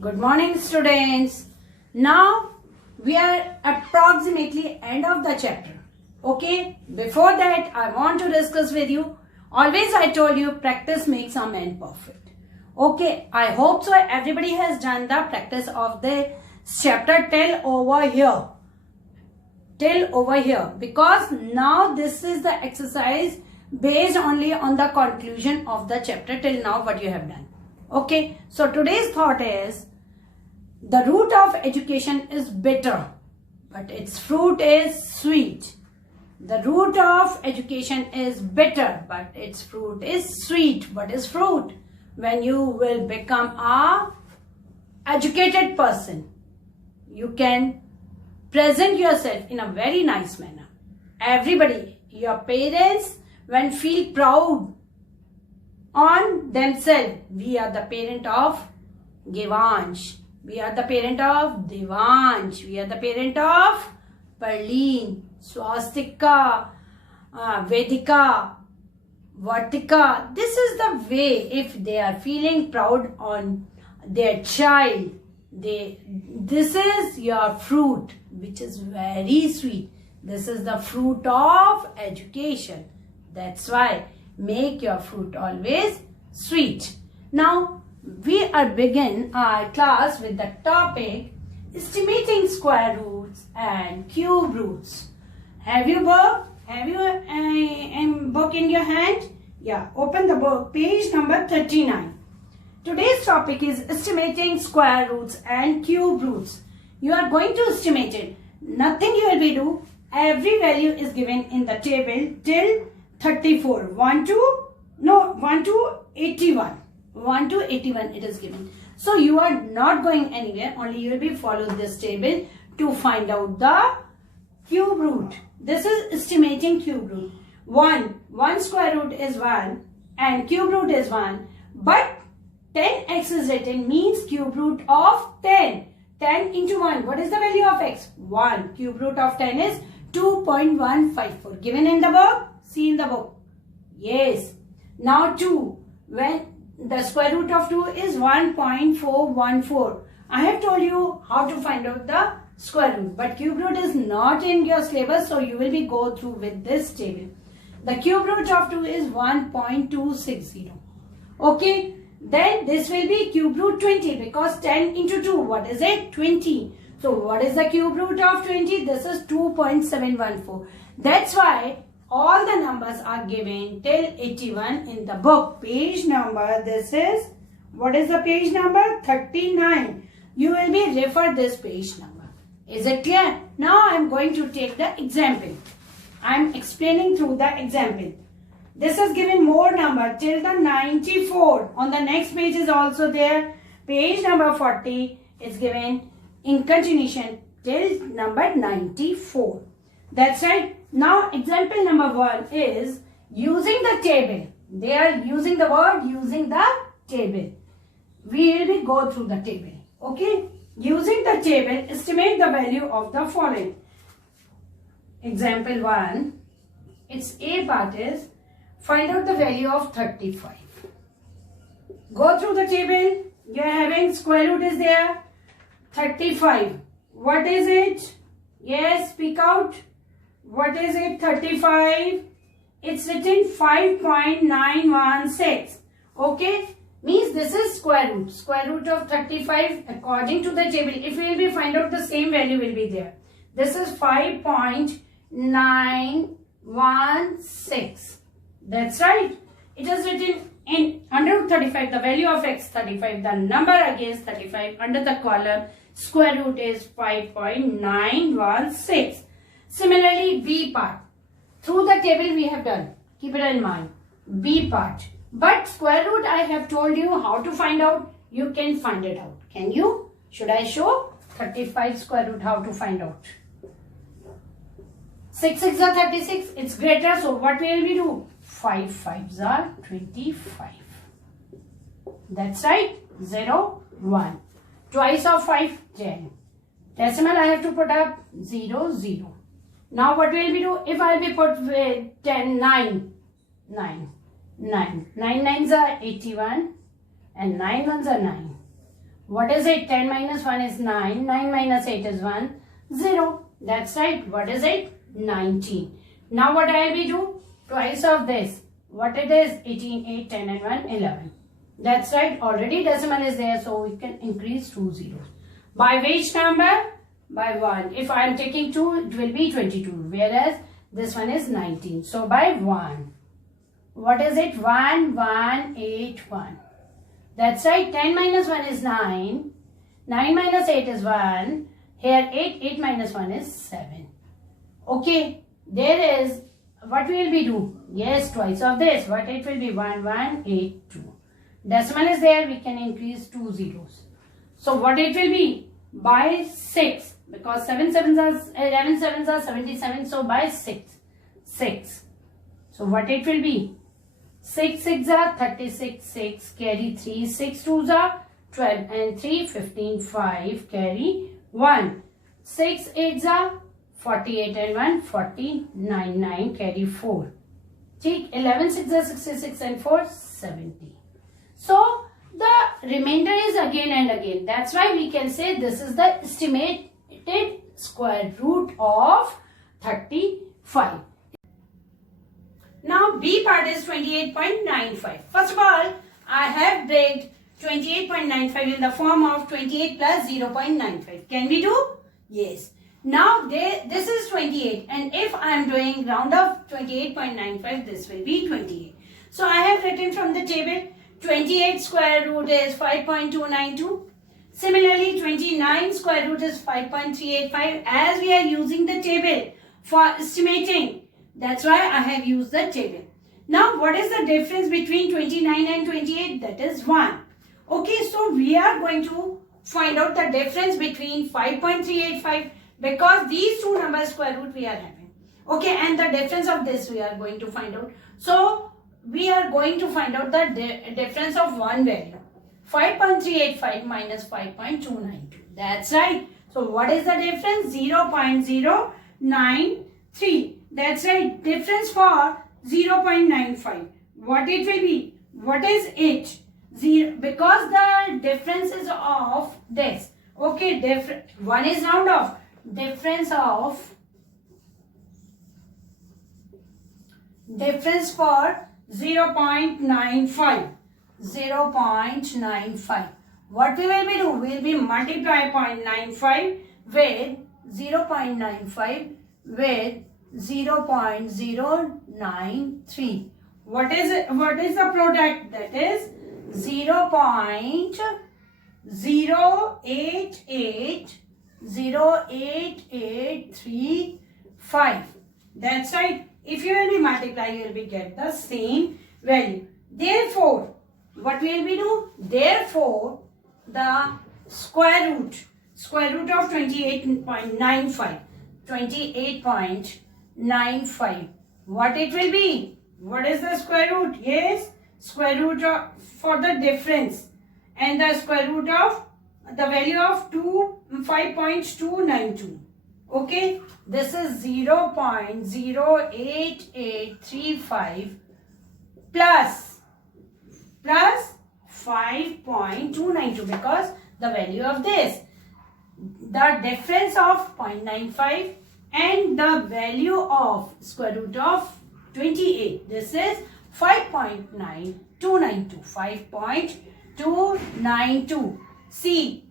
Good morning, students. Now we are approximately end of the chapter. Okay, before that I want to discuss with you. Always I told you practice makes a man perfect. Okay, I hope so everybody has done the practice of the chapter till over here. Till over here, because now this is the exercise based only on the conclusion of the chapter till now what you have done. Okay, so today's thought is the root of education is bitter, but its fruit is sweet. The root of education is bitter, but its fruit is sweet. What is fruit? When you will become a educated person, you can present yourself in a very nice manner. Everybody, your parents, when feel proud on themselves. We are the parent of Givansh. We are the parent of Devansh. We are the parent of Perleen, Swastika, Vedika, Vartika. This is the way if they are feeling proud on their child. This is your fruit, which is very sweet. This is the fruit of education. That's why make your fruit always sweet. Now we are begin our class with the topic estimating square roots and cube roots. Have you book? Have you a book in your hand? Yeah, open the book, page number 39. Today's topic is estimating square roots and cube roots. You are going to estimate it. Nothing you will be do. Every value is given in the table till 34. 1 to 81. 1 to 81 it is given. So you are not going anywhere. Only you will be follow this table to find out the cube root. This is estimating cube root. 1 square root is 1 and cube root is 1. But 10x is written means cube root of 10. 10 into 1. What is the value of x? 1. Cube root of 10 is 2.154. Given in the book? See in the book. Yes. Now 2. When the square root of 2 is 1.414. I have told you how to find out the square root. But cube root is not in your syllabus. So you will be go through with this table. The cube root of 2 is 1.260. Okay. Then this will be cube root 20 because 10 into 2. What is it? 20. So what is the cube root of 20? This is 2.714. That's why all the numbers are given till 81 in the book. Page number, this is, what is the page number? 39. You will be refer this page number. Is it clear? Now I am going to take the example. I am explaining through the example. This is given more number till the 94. On the next page is also there. Page number 40 is given in continuation till number 94. That's right. Now example number 1 is using the table. They are using the word using the table. We will be go through the table. Okay. Using the table, estimate the value of the following. Example 1. Its A part is find out the value of 35. Go through the table. You are having square root is there. 35. What is it? Yes, speak out. What is it? 35. It's written 5.916. Okay. Means this is square root. Square root of 35 according to the table. If we will be find out the same value will be there. This is 5.916. That's right. It is written in under 35. The value of x 35. The number against 35 under the column square root is 5.916. Similarly, B part. Through the table we have done. Keep it in mind. B part. But square root I have told you how to find out. You can find it out. Can you? Should I show? 35 square root how to find out. 6 6 are 36. It's greater. So what will we do? 5 5s are 25. That's right. 0 1. Twice of 5 10. Decimal I have to put up 0 0. Now what will we do? If I will be put with 10 9 9 9 9 9s are 81 and 9 ones are 9. What is it? 10 minus 1 is 9. 9 minus 8 is 1. 0. That's right. What is it? 19. Now what I will do? Twice of this. What it is? 18, 8, 10 and 1, 11. That's right. Already decimal is there. So we can increase 2 zeros. By which number? By 1. If I am taking 2, it will be 22. Whereas this one is 19. So by 1. What is it? 1, 1, 8, 1. That's right. 10 minus 1 is 9. 9 minus 8 is 1. Here 8. 8 minus 1 is 7. Okay. There is, what will we do? Yes, twice of this. What it will be? 1, 1, 8, 2. Decimal is there. We can increase 2 zeros. So what it will be? By 6. Because 7 sevens are 11 sevens are 77. So by 6. 6. So what it will be? 6 6 are 36. 6 carry 3. 6 2s are 12 and 3 15 5 carry 1. 6 8s are 48 and 1 49 9 carry 4. Take 11 6 are 66 and 4 70. So the remainder is again and again. That's why we can say this is the estimated square root of 35. Now B part is 28.95. First of all, I have break 28.95 in the form of 28 plus 0.95. Can we do? Yes. Now this is 28 and if I am doing round of 28.95, this will be 28. So I have written from the table 28 square root is 5.292. Similarly 29 square root is 5.385. As we are using the table for estimating, that's why I have used the table. Now what is the difference between 29 and 28? That is 1. Okay, so we are going to find out the difference between 5.385 because these two numbers square root we are having. Okay, and the difference of this we are going to find out. So we are going to find out the difference of one value. 5.385 minus 5.292. That's right. So what is the difference? 0.093. That's right. Difference for 0.95. What it will be? What is it? 0, because the difference is of this. Okay, one is round off. Difference for 0.95. 0.95. What we will be do? We will be multiply 0.95 with 0.95 with 0.093. What is it? What is the product? That is 0.0880883. That's right. If you will be multiply, you will be get the same value. Therefore, what will we do? Therefore, the square root of 28.95. 28.95. What it will be? What is the square root? Yes, square root of, for the difference, and the square root of the value of 5.292. Okay, this is 0.08835 plus 5.292 because the value of this, the difference of 0.95 and the value of square root of 28. This is 5.292. 5.292. See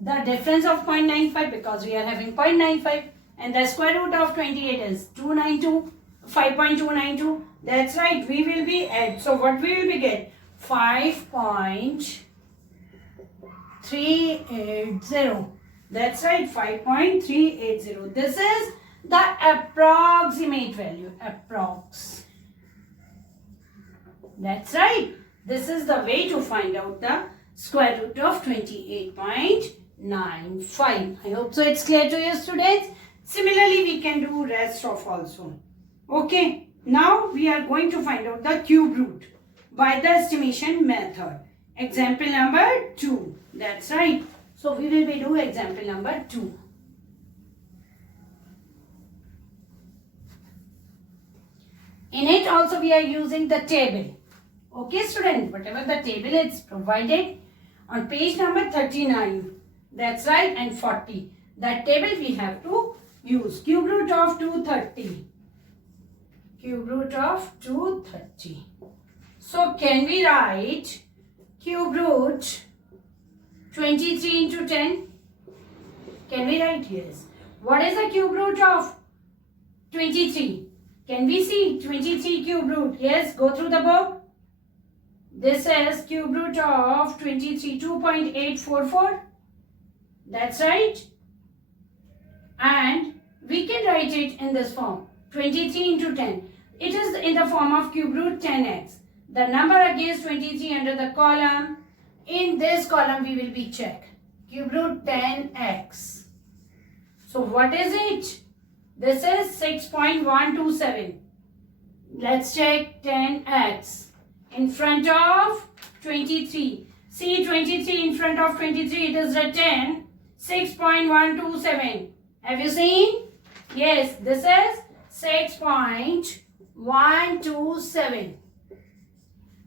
the difference of 0.95 because we are having 0.95 and the square root of 28 is 5.292. That's right. We will be at, so what we will be get? 5.380. That's right, 5.380. This is the approximate value. Approx. That's right. This is the way to find out the square root of 28.95. I hope so it's clear to you, students. Similarly, we can do rest of also. Okay. Now we are going to find out the cube root by the estimation method. Example number 2. That's right. So we will be doing example number 2. In it also we are using the table. Okay, student, whatever the table is provided, on page number 39. That's right, and 40. That table we have to use. Cube root of 230. Cube root of 230. So can we write cube root 23 into 10? Can we write? Yes. What is the cube root of 23? Can we see 23 cube root? Yes, go through the book. This is cube root of 23, 2.844. That's right. And we can write it in this form, 23 into 10. It is in the form of cube root 10x. The number against 23 under the column. In this column we will be check. Cube root 10x. So what is it? This is 6.127. Let's check 10x. In front of 23. See 23 in front of 23. It is written 6.127. Have you seen? Yes, this is 6.127.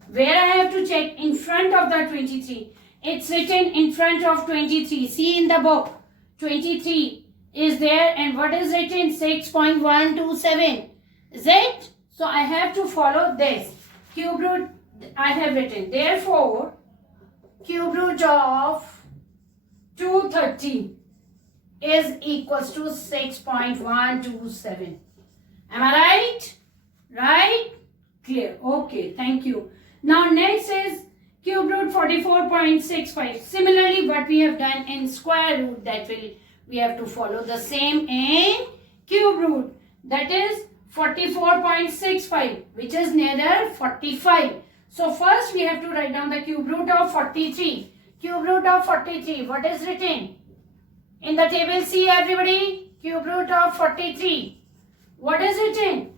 Where I have to check in front of the 23. It's written in front of 23. See in the book. 23 is there and what is written? 6.127. Is it? So I have to follow this. Cube root I have written. Therefore, cube root of 230 is equals to 6.127. Am I right? Right? Clear. Okay, thank you. Now next is cube root 44.65. Similarly, what we have done in square root, that will we have to follow the same in cube root. That is 44.65, which is near 45. So first we have to write down the cube root of 43. Cube root of 43. What is written? In the table, see everybody. Cube root of 43. What is written?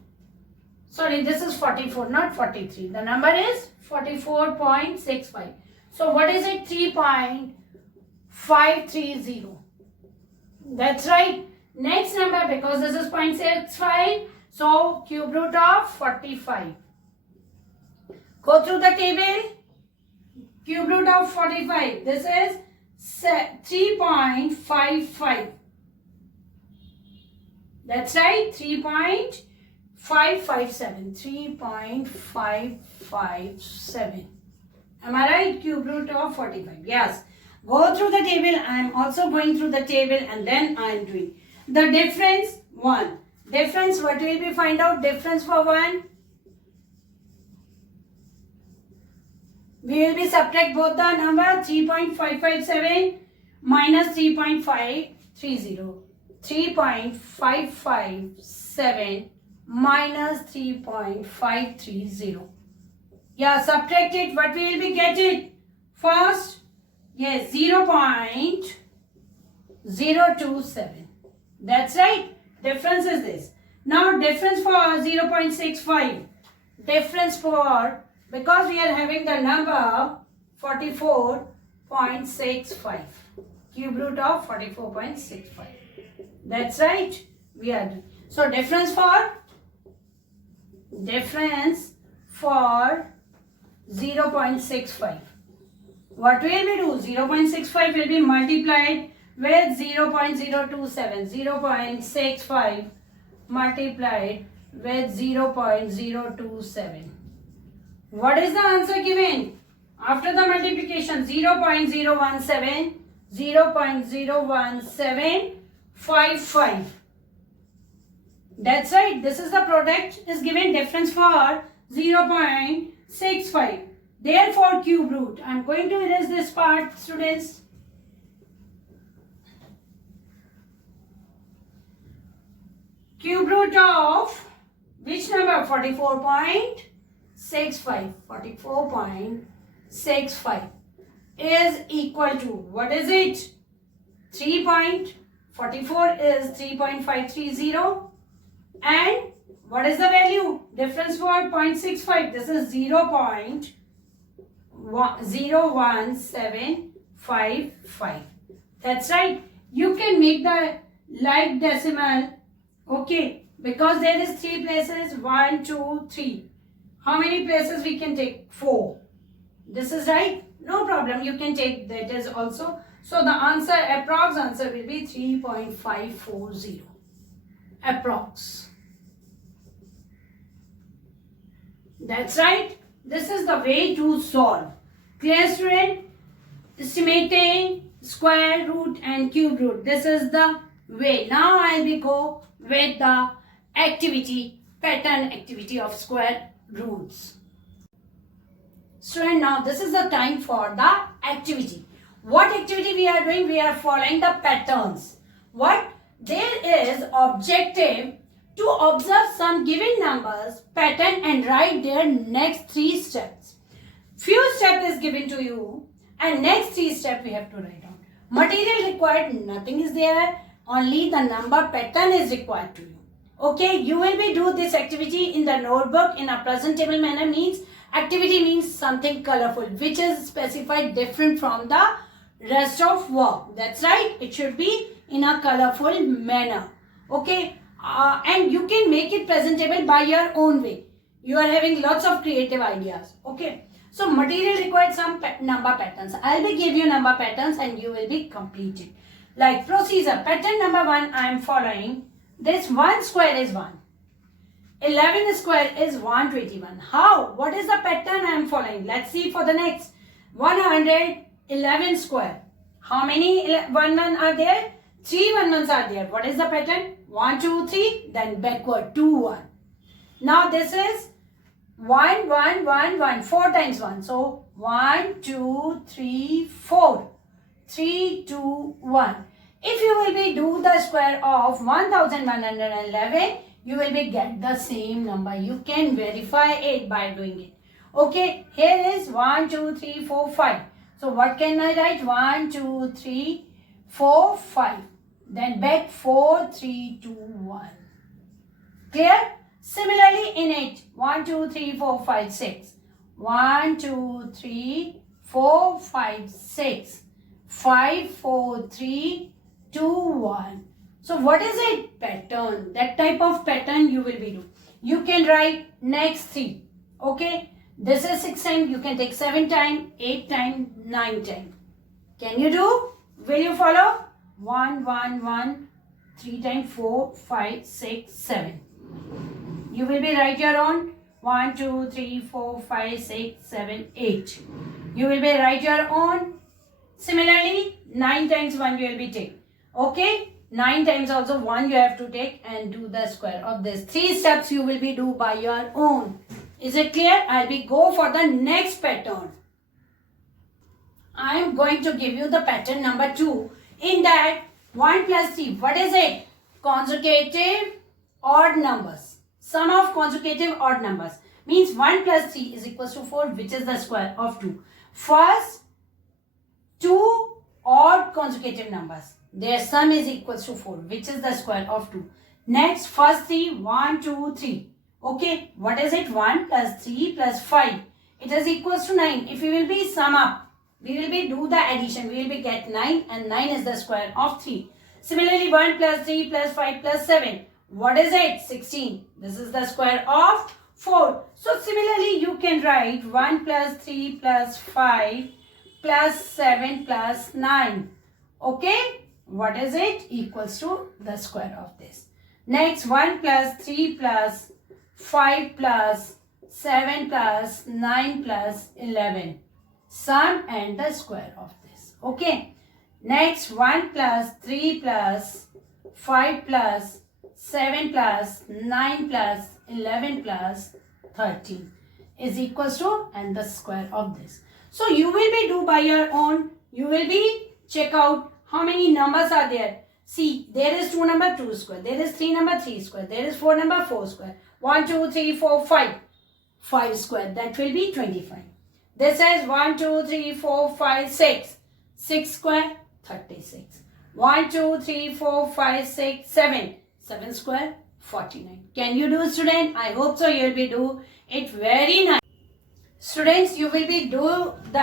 Sorry, this is 44, not 43. The number is 44.65. So what is it? 3.530. That's right. Next number, because this is 0.65. So cube root of 45. Go through the table. Cube root of 45. This is 3.55. That's right. 3.557. 3.557. Am I right? Cube root of 45. Yes. Go through the table. I am also going through the table and then I am doing. The difference 1. Difference, what will we find out? Difference for 1. We will be subtract both the number 3.557 minus 3.530. 3.557 minus 3.530. Yeah, subtract it. What we will be get it? First, yes, 0.027. That's right. Difference is this. Now difference for 0.65. Difference for, because we are having the number 44.65. Cube root of 44.65. That's right. We are doing. So difference for 0.65. What will we do? 0.65 will be multiplied with 0.027. 0.65 multiplied with 0.027. What is the answer given? After the multiplication, 0.017, 0.01755. That's right. This is the product is given. Difference for 0.65. Therefore, cube root. I am going to erase this part, students. Cube root of which number? 44.65. 44.65 is equal to, what is it? 3.44 is 3.530. And what is the value? Difference for 0.65. This is 0.01755. That's right. You can make the like decimal. Okay. Because there is 3 places. 1, 2, 3. How many places we can take? 4. This is right. No problem. You can take that as also. So the answer, approx answer will be 3.540. Approx. That's right. This is the way to solve. Clear, student? Estimating square root and cube root. This is the way. Now I will go with the activity, pattern activity of square roots. Student, now this is the time for the activity. What activity we are doing? We are following the patterns. What? There is objective to observe some given numbers, pattern and write their next 3 steps. Few steps is given to you and next 3 steps we have to write down. Material required, nothing is there. Only the number pattern is required to you. Okay, you will be do this activity in the notebook in a presentable manner. Means activity means something colorful which is specified different from the rest of work. That's right. It should be in a colorful manner. Okay. And you can make it presentable by your own way. You are having lots of creative ideas. Okay. So material required some number patterns. I will give you number patterns and you will be completed. Like procedure. Pattern number 1 I am following. This 1 square is 1. 11 square is 121. How? What is the pattern I am following? Let's see for the next. 111 square. How many 1 are there? 3 1s are there. What is the pattern? 1 2 3, then backward 2 1. Now this is 1 1 1 1, 4 times 1. So 1 2 3 4, 3 2 1. If you will be do the square of 1111, you will be get the same number. You can verify it by doing it. Okay, here is 1 2 3 4 5. So what can I write? 1 2 3 4 5. Then back 4 3 2 1. Clear? Similarly in it 1 2 3 4 5 6. 1 2 3 4 5 6. 5 4 3 2 1. So what is it? Pattern. That type of pattern you will be doing. You can write next 3. Okay. This is 6 times. You can take 7 times, 8 times, 9 times. Can you do? Will you follow? 1 1 1, 3 times, 4 5 6 7. You will be write your own. 1 2 3 4 5 6 7 8. You will be write your own. Similarly 9 times 1 you will be take. Okay. 9 times also 1 you have to take and do the square of this. 3 steps you will be do by your own. Is it clear? I'll be go for the next pattern. I am going to give you the pattern number 2. In that 1 plus 3, what is it? Consecutive odd numbers. Sum of consecutive odd numbers. Means 1 plus 3 is equals to 4, which is the square of 2. First, 2 odd consecutive numbers. Their sum is equals to 4, which is the square of 2. Next, first 3, 1, 2, 3. Okay, what is it? 1 plus 3 plus 5. It is equals to 9. If we will be sum up, we will be do the addition. We will be get 9 and 9 is the square of 3. Similarly, 1 plus 3 plus 5 plus 7. What is it? 16. This is the square of 4. So similarly, you can write 1 plus 3 plus 5 plus 7 plus 9. Okay. What is it? Equals to the square of this. Next, 1 plus 3 plus 5 plus 7 plus 9 plus 11. Sum and the square of this. Okay. Next, 1 plus 3 plus 5 plus 7 plus 9 plus 11 plus 13 is equals to and the square of this. So you will be do by your own. You will be check out how many numbers are there. See, there is 2 number 2 square. There is 3 number 3 square. There is 4 number 4 square. 1, 2, 3, 4, 5. 5 square. That will be 25. This is 1, 2, 3, 4, 5, 6. 6 square, 36. 1, 2, 3, 4, 5, 6, 7. 7 square, 49. Can you do, student? I hope so. You will be do it very nice. Students, you will be do the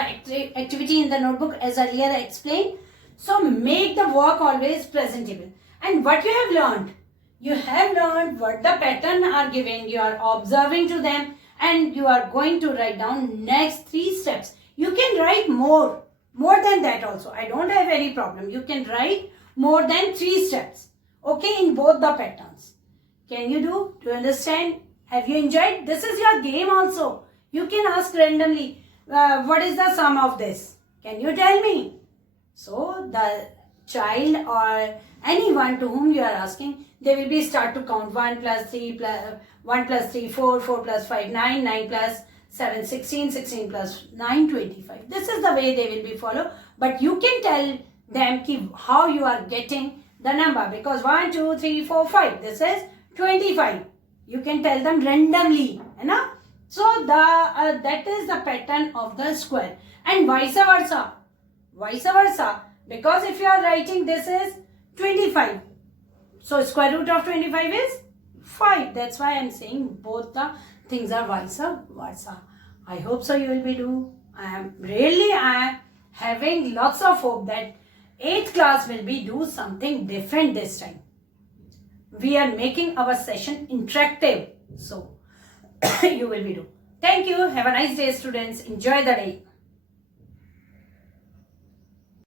activity in the notebook as earlier I explained. So make the work always presentable. And what you have learned? You have learned what the pattern are given. You are observing to them and you are going to write down next 3 steps. You can write more than that also. I don't have any problem. You can write more than 3 steps, okay, in both the patterns. Can you do? Do you understand? Have you enjoyed? This is your game also. You can ask randomly, what is the sum of this? Can you tell me? So the child or anyone to whom you are asking, they will be start to count 1 plus 3 plus 1 plus 3 4, 4 plus 5 9, 9 plus 7 16, 16 plus 9 25. This is the way they will be follow. But you can tell them how you are getting the number, because 1 2 3 4 5, this is 25. You can tell them randomly, you know. So that is the pattern of the square, and vice versa, because if you are writing this is 25, so square root of 25 is 5. That's why I am saying both the things are vice versa. I hope so you will be do. I am having lots of hope that 8th class will be do something different this time. We are making our session interactive, so you will be do. Thank you. Have a nice day, students. Enjoy the day.